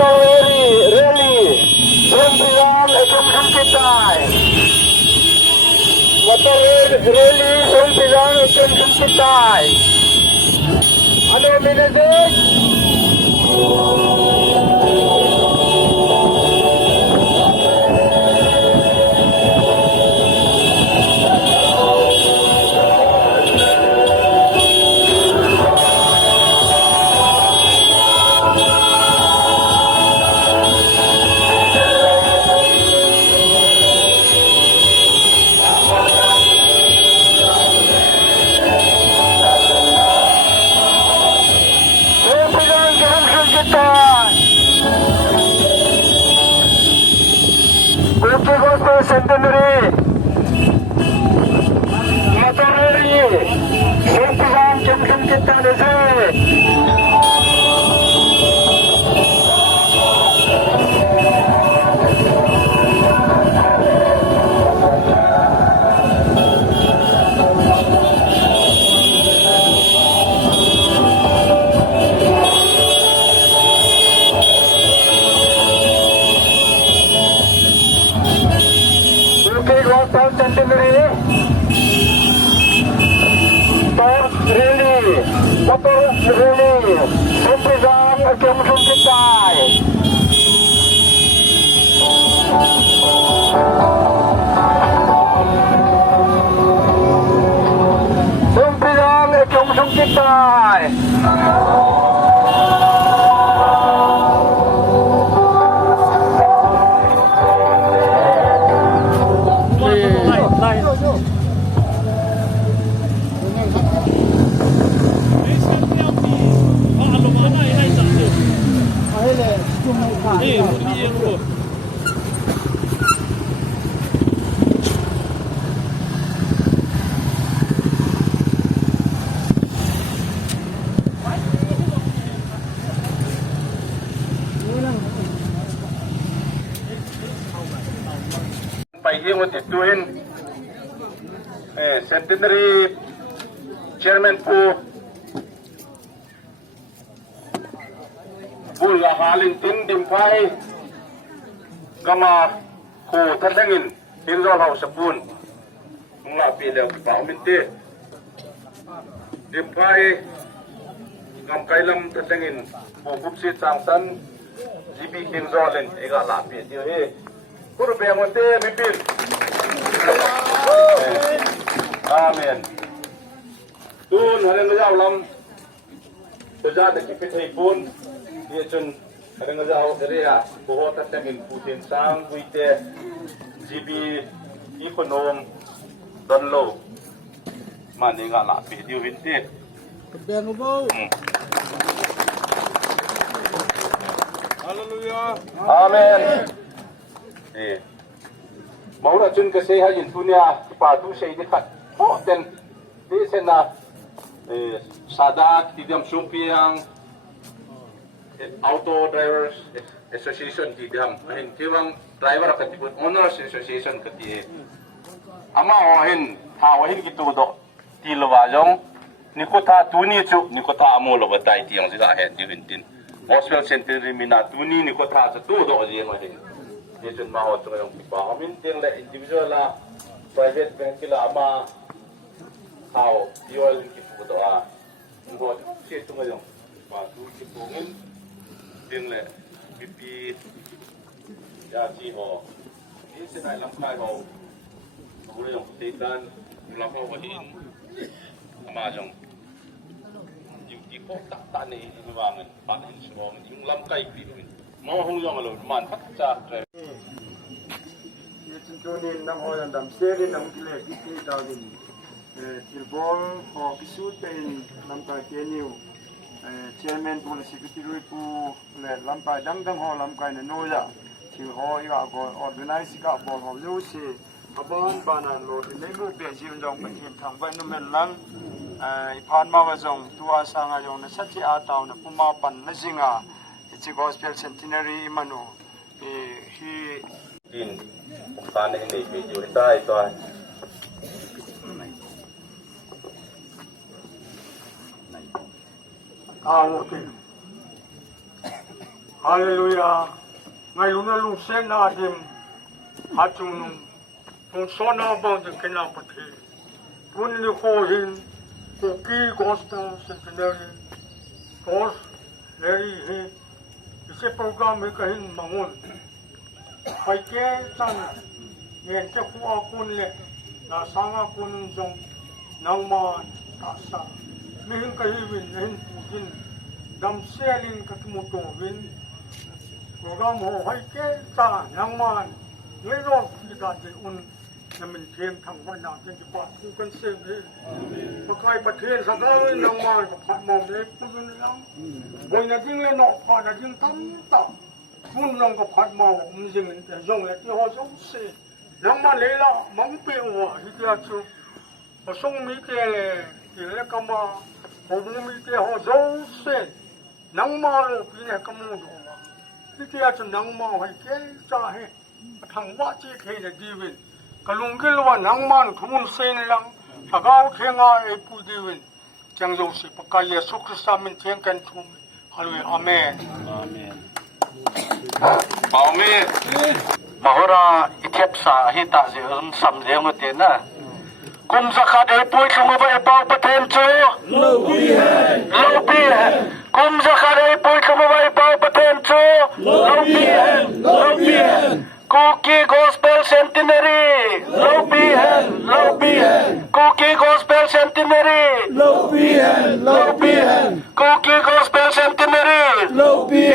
motor rally Sembilan Assumption Kitai motor rally Sembilan Assumption Kitai ada manager Centenary motor rally Sembilan Champion kita Nesri Centenary Top Rally Motor Rally Sembilan Champion kita Sembilan Champion kita Pagi untuk tuin Centenary Chairman pu bulan halin tim pai kama ku terdengin hinrol hau sepun mengapi dah pau minti tim pai ngam kailam terdengin pu kupsi sangsan jibi hinrolin ega lapi dia Puro pengote mipil. Amen. Tun hari ngajau lam. Tujuh tak kipit pun. Dia cun hari ngajau area bohot tertengin putin sang kuite jibi ekonom donlo. Mana enggak lapi dia winti. Kebiang bau. Haleluya. Amen. Mau nak cun kesehatan dunia padu saya dekat. Oh dan di sana sadak di dalam sumpiang Auto Drivers Association di dalam tiwang driver akan disebut Owners Association ketia. Ama wahin tawahin gitu do tilawajong nikota tuni cu nikota amu lo batai tiang sila hen di wintin. Hospital Center mina tuni nikota satu do aje wahin. Dia mahu tu yang kita amin tiang individual lah private bank kila ama tahu jual kita berdoa buat sih tu macam batu kita pungin tiang pipi ya ciho ini senai lampai ho boleh yang tidan lampai wahin ama jong yung tipo tak tani ini bangan panen semua yung lampai pipi mau hongjong alo man tak cak Tuntunin ng orang dalam seri ng kile kiti daging tilbol ho kisut pen lampai keniu chairman pun secretary pu le lampai dang ho lampai na noya til ho ya go organize ka bol ho lu si abon banan lo lemu be jim jong pen thang ban no men lang iphan ma wa jong tua sanga jong na sachi a taw na puma pan na jinga ichi gospel centenary manu hi in kan ini video kita itu okay Haleluya. Ngay luna lusen na adim hatung nung sona bang de kenapati. Pun ni kohin koki costa centenary kos leri he ise program he kahin mangun. Pai ke tan yen ke kuwa kun le na sanga kun jong nang ma tasa. Mihin kahiwin mihin putin dam selin katumuto win program ho hai ke ta nang man ngai ro ki da de un na min them thang wa na chen ki pa ku kan se de pa kai pa the sa ga nang man pa phat mo le pu yun lang boi na ding le no pa na ding tam ta kun long ka phat mo um jing te jong le ti ho jong se nang ma le la mang pe wa hi ya chu pa song mi ke le ki le ka ma ho mu mi ke ho jong se nang ma lo pi ne ka mu doที่ที่อาจารย์นังมาให้เกณฑ์จ่าให้ทางว่าจีเคยดีวินกลุงกิลว่านังมันขมุนเซนลังถ้าเขาเข่งไอ้ผู้ดีวินจังโยสิปกายเยซูคริสต์มันเทียงกันทุมฮาเลลูยาอาเมน bảo mi bảo ra ít thép sa hi ta gì sắm riêng một tiền na cùng zakat ai pui không phải bao bát thêm chú lâu pi cùng zakat ai pui không phải bao bát thêm chú lâu pi Cookie Gospel Centenary lâu pi Cookie Gospel Centenary lâu pi Cookie Gospel Centenary lâu pi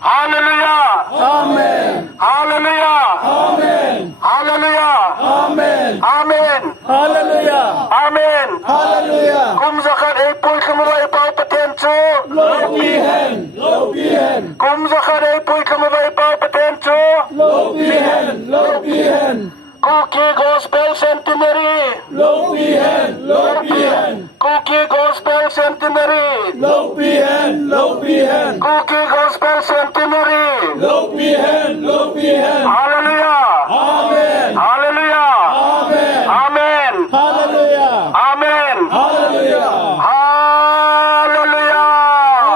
Hallelujah Amen. Hallelujah Amen. Hallelujah Amen. Amen Hallelujah. Amen Hallelujah. Kum zakat ay pui kamabay pao patenso Lobihen. Lobihen. Kum zakat ay pui kamabay pao patenso Lobihen. Lobihen. Cookie Gospel Centenary Lobihen. Lobihen. Cookie Gospel Centenary Lobihen. Lobihen. Cookie Gospel Centenary Lobihen. Lobihen. Hallelujah Amen. Hallelujah Amen. Amen Hallelujah. Amen Hallelujah. Hallelujah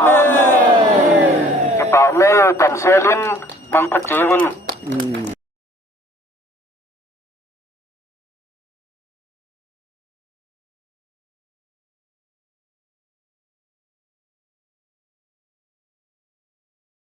Amen. Kipamel Tanselin Mangpatiun